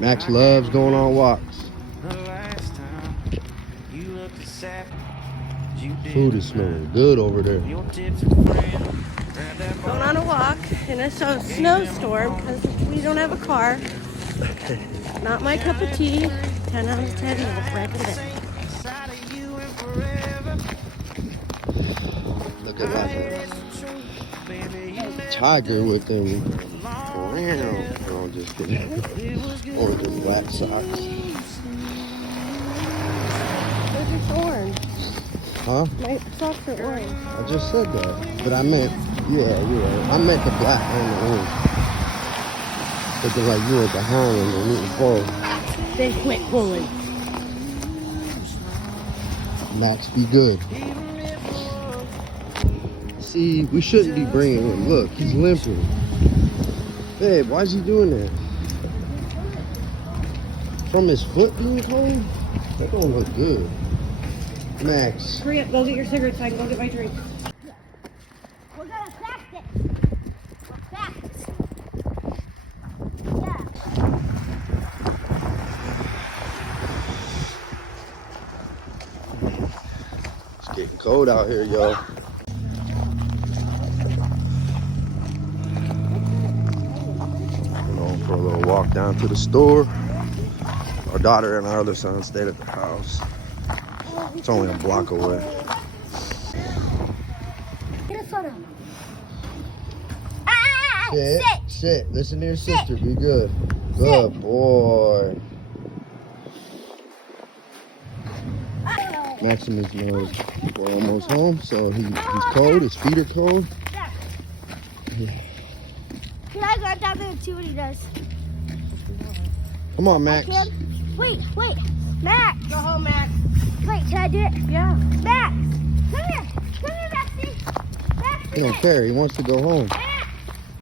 Max loves going on walks. Food is smelling good over there. Going on a walk in a snowstorm because we don't have a car. Not my cup of tea. 10 out of 10, we'll break it in. Look at that tiger with them. No, I'm just kidding. Or the black socks. Those are orange. Huh? My socks are orange. I just said that. But I meant, yeah, you're right. I meant the black and the orange. Looking like you were behind when you're rooting forward. Then quit pulling. Max, be good. See, we shouldn't be bringing him. Look, he's limping. Babe, why is he doing that? From his foot being cold? That don't look good. Max. Hurry up, go get your cigarette so I can go get my drink. We're gonna practice. Practice. Yeah. It's getting cold out here, y'all. For a little walk down to the store. Our daughter and our other son stayed at the house. It's only a block away. Get a photo. Sit. Listen to your sister. Be good. Good boy. Maximus knows we're almost home, so he's cold. His feet are cold. Can I grab that and see what he does? Come on, Max. Wait. Max. Go home, Max. Wait, can I do it? Yeah. Max. Come here, Maxie. Maxie. He don't care. He wants to go home. Max.